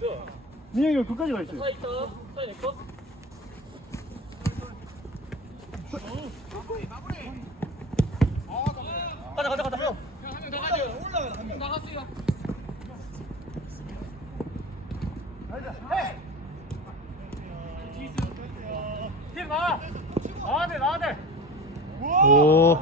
나이스. 민영이 형 끝까지 가 있어요. 사 있다. 사장님 내 거. 가자, 가자, 가자. 형. 나갔어요. 팀 나와. 나와야 돼, 나와야 돼. 오.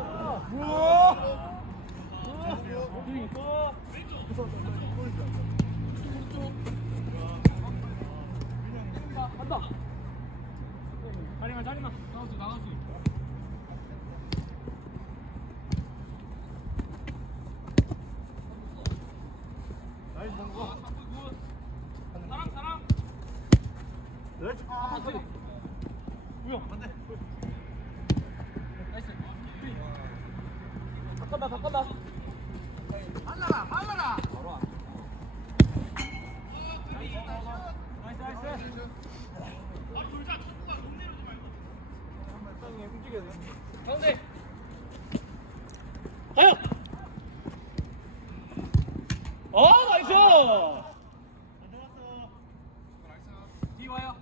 간다. 자리만. 나갔어, 나갔어. 나이스 정구. 사랑, 사랑. 그렇지. 아, 소리. 우영, 안 돼. 나이스. 바꿔봐, 바꿔봐. 나이스, 나이스. 가운데. 가요. 어, 나이스. 뒤 와요.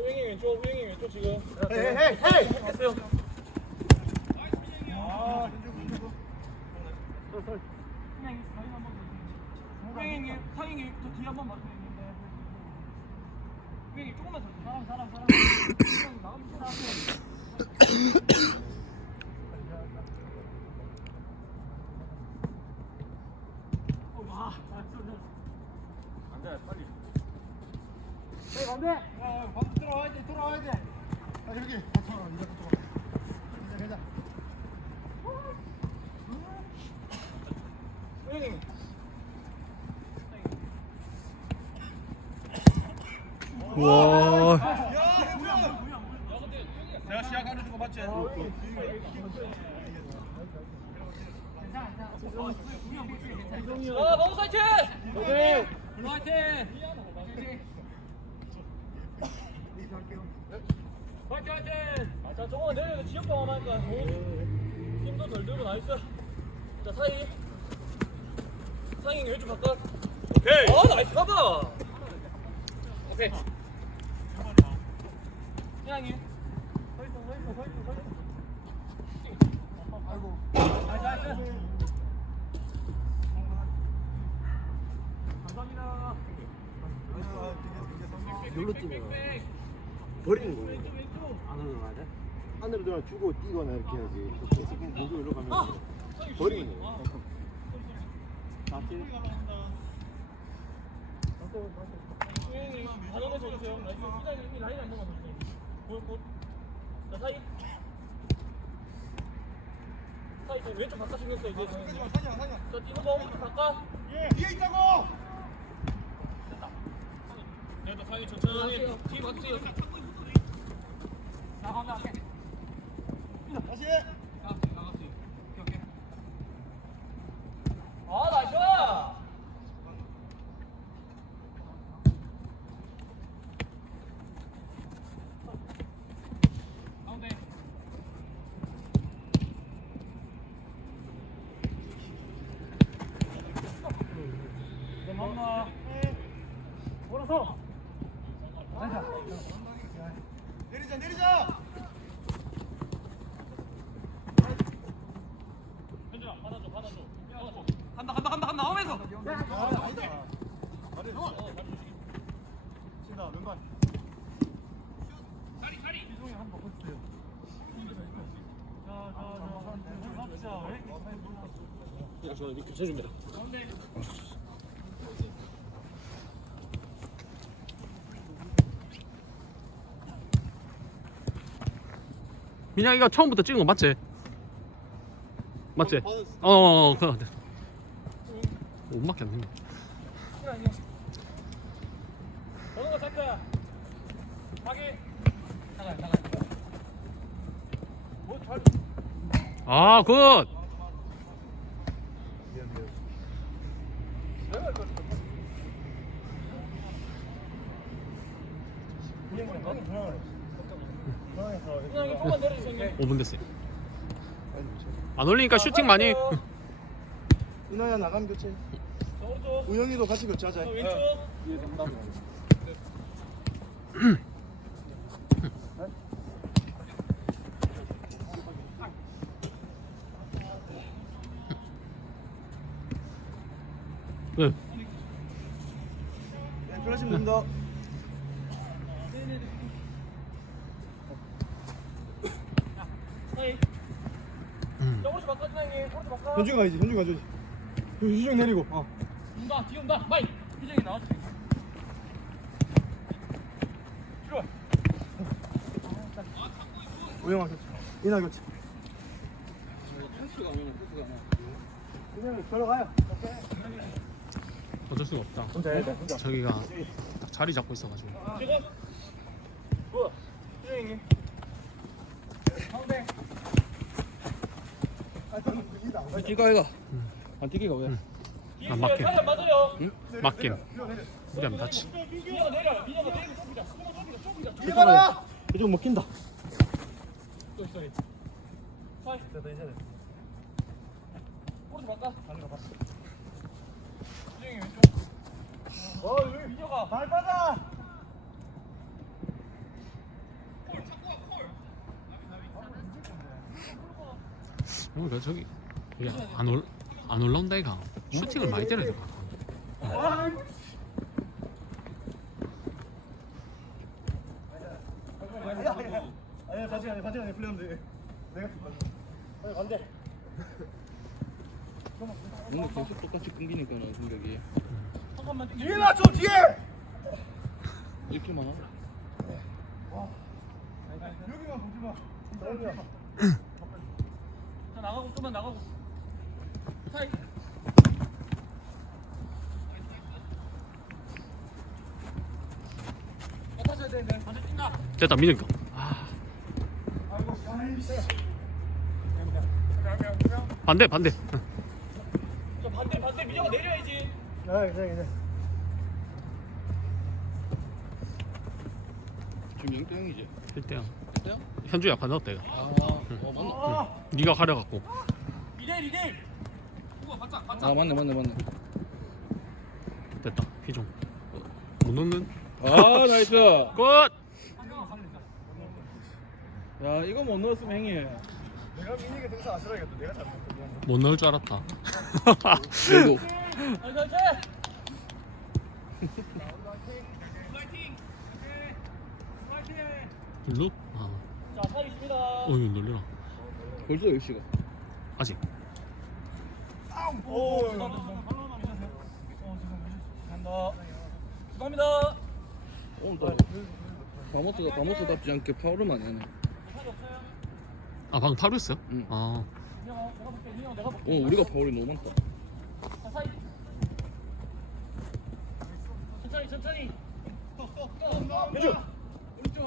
저 윙이 왼쪽, 윙이 왼쪽 지금. 헤이, 헤이, 헤이. 아. 설, 설. 저 한번 조금만 더. 사람, 사람, 사람. 나가면. 안 돼, 빨리. 헤이, 안 돼. 야, 방 들어와야 돼, 들어와야 돼. 아, 여기. 아, 들어와, 이거 들어와. 가자, 가자. 윙이. 와. 내가 시작하는 거 맞지? 아, 너무 사이트! 오케이. 화이팅! 화이팅, 화이팅! 아, 자, 저거 내일 지역방어 하니까 힘도 덜 들고 나이스. 자, 사이. 사이 왼쪽 바꿔. 오케이. 아, 나이스 가봐! 오케이. 태양이. 서 있어, 서 있어, 서 있어, 서 있어. 아이고. 나이스, 나이스. 감사합니다. 여기로 뛰면 버리는 거예요. 안으로 가야 돼? 안으로 들어가 주고 뛰거나 이렇게 해야지. 계속 공격으로 일로 가면 버리는 거예요. 자, 사이. 사이, 저 왼쪽 바꿔 신경 써, 이제. 자, 뛰는 거 오른쪽 바꿔. 뒤에 있다고! 내가 사이 천천히. 뒤 맞추세요. 나 가면 안 돼. 다시! 아, 나갔어요. 오케이, 오케이. 아, 나이스! 가운데. 엄마. 몰아서. 내리자, 내리자! 현준아, 받아줘, 받아줘. 받아줘. 간다, 간다, 간다, 간다. 나오면서. 아, 아니다. 말해. 신다, 왼발. 이종이 한번 바꿔주세요. 자, 자, 자. 갑시다. 야, 저 이렇게 교체줍니다. 민영이가 처음부터 찍은 거 맞지? 맞지? 받았어. 어, 어, 어, 그거 같아. 못 맞겠네. 저는 거 체크. 확인. 나가, 나가. 아, 굿. 그냥 조금만 내려주세요 형님 5분 됐어요. 안 올리니까 슈팅 많이. 이나야 나감 교체. 우영이도 같이 교체하자. 자 왼쪽 네. 네, 그러시면 됩니다. 현중이 가야지 현중이 가줘야지 현중 내리고 어 온다 뒤 온다 마이 희정이 나왔지 들어와 우영아 교체. 이나 교체. 패스가 오면 패스가 오면 그냥 들어가요. 어쩔 수가 없다. 혼자 해야 돼. 혼자. 저기가 딱 자리 잡고 있어가지고. 지금 뭐야 희정이 가운데 아 뛰가 이가 안 뛰기가 왜 뒤에 아. 살짝 맞아요 맞긴. 우리 안 다치. 이봐라. 먹힌다. 또 있어 사이 됐다 이제 오른쪽 가는 거 봤어 희정이 왼쪽 어 여기 민혁아 발 받아. 그러니까 저기 안, 올, 안 올라온다 이가 슈팅을 많이 때려야 될것 같아. 아니야 사진 아니야 사진 아니야 플레이하면 돼. 내가 간대. 뭔가 계속 똑같이 끊기니까는 공격이 잠깐만 이나 좀 뒤에. 이렇게만 하고 여기만 보지 마. 자 나가고 좀만 나가고 됐다 아이씨. 반대 반대. 저 반대 반대 민혁아 내려야지 아 괜찮아 괜찮아. 지금 0대0이지 1대야. 1대0? 현주야 반 넣었다 이거. 아 어, 맞나? 응. 네가 가려갖고. 2대1 2대1 우와 바짝 바짝 아 맞네 맞네 맞네 됐다. 피종. 못 넣는. 아 나이스 끝. 야 이거 못 넣었으면 행이 내가 민이가 등산 안 쓰라겠다. 내가 잘못했어. 못 넣을 줄 알았다. 그래도 블루? 아, 어 이거 놀래라. 벌써 10시가 아직. 오. 감사합니다 감사합니다 오늘 또 바모스가 바모스답지 않게 파울을 많이 하네 아 방금 파루했어요? 응. 아, 민혁아 내가 볼게 민혁아 내가 볼게 오늘 우리가 파울이 너무 많다 자 사이 천천히 천천히 해줘. 오른쪽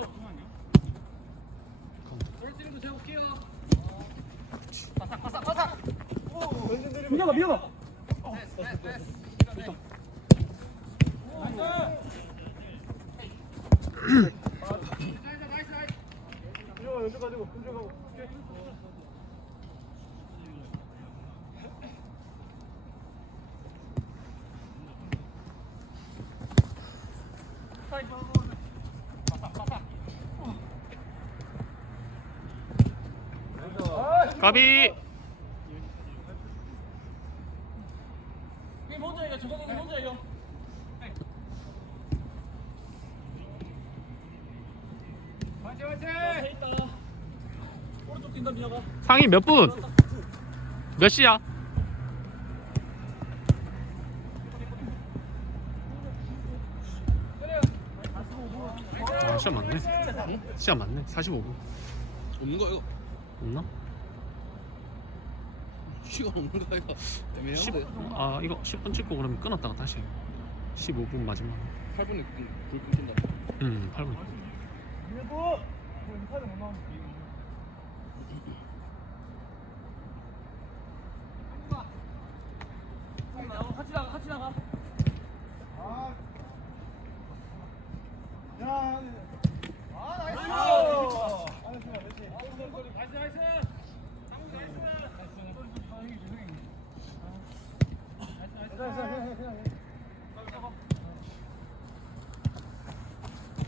오른쪽으로 제볼게요 바삭 바삭 바삭 민혁아. 민혁아 연주 가지고 연주 가고. 까비. 이게 혼자예요 저거 이게 혼자예요 화이팅 화이팅 자 있다 오른쪽 뛴다 상이 몇 분? 몇 시야? 아, 시간 맞네. 시간 맞네. 45분. 없는 거 이거 없나? 시간 없는 거 이거 10, 애매한데 아, 이거 10분 찍고 그러면 끊었다가 다시 15분 마지막. 8분에 불 끊긴다 음, 8분. 민혁 아. 인사를 못 나오는. 나가 같이 나가 같이 나가 아. 야. 아 나이스. 아이고. 아, 나이스, 나이스.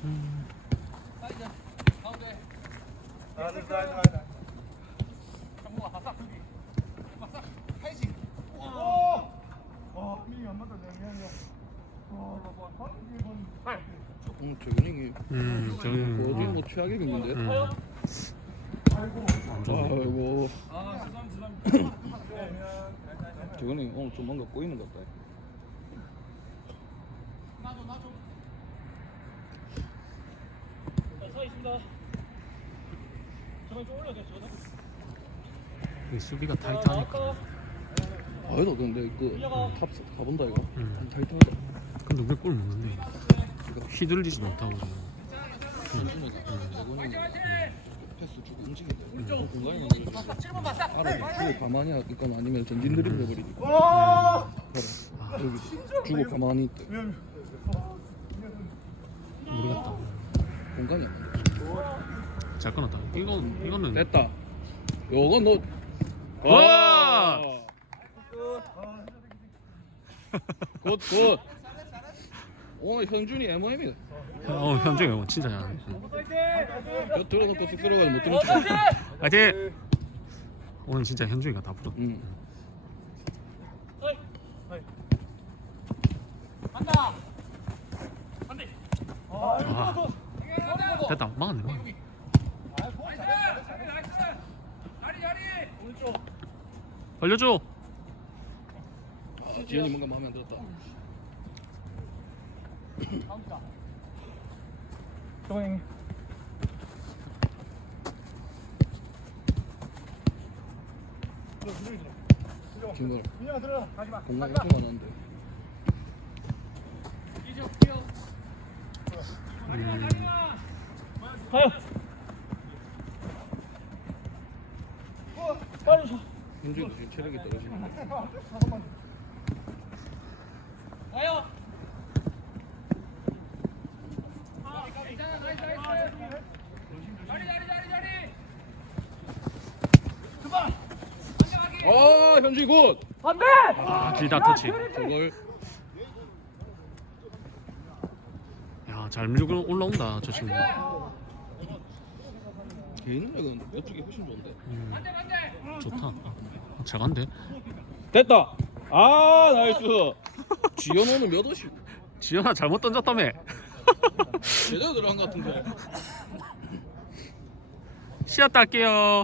음, 아, 됐다, 됐다, 됐다. 오! 와, 민이 안 맞다, 내가 미안해. 와, 와, 이게 뭔- 오늘 조현영이 음, 저는 어, 뭐 최악의 경기인데. 음, 안 좋네. 아이고 아 조현영이 오늘 좀 뭔가 꼬이는 것 같다. 저거 이 수비가 자 타이트하니까. 아유도 근데 그탑 가본다 이거. 음. 안 타이트하다. 근데 왜 골 먹는데? 휘둘리지도 못하고 지금. 패스. 그 아니면 전진 드리블 해버리니까. 와! 봐라. 여기 주고 가만히 있대. 모르겠다. 공간이 안 돼. 잘 끊었다. 이건 이거는 됐다. 요건 너. 와! 굿 굿. 오늘 현준이 MOM이다. 어 현중이 형 진짜 잘하네. 저 들어놓고 쑥스러워가지고 못 들은 어 척. 화이팅! 오늘 진짜 현중이가 다 풀었다. 응. 아, 됐다. 막았네. 막았네. 벌려줘. 아, 지현이 뭔가 마음에 안 들었다. 정행 김걸 민영아 들어가. 가지 마. 공간 엄청 많았는데. 음, 가요 빨리 줘 지금 체력이 떨어지는데. 가요 아 현준이 굿. 안돼 아 길다 터치. 저걸 야잘 밀고 올라온다 저 친구. 개인 능력은 이쪽이 훨씬 좋은데. 음, 좋다. 잘 간대. 됐다. 아 나이스. 지현호는 몇 호씩 지현아 잘못 던졌다며. 제대로 들어간 것 같은데. 쉬었다 할게요.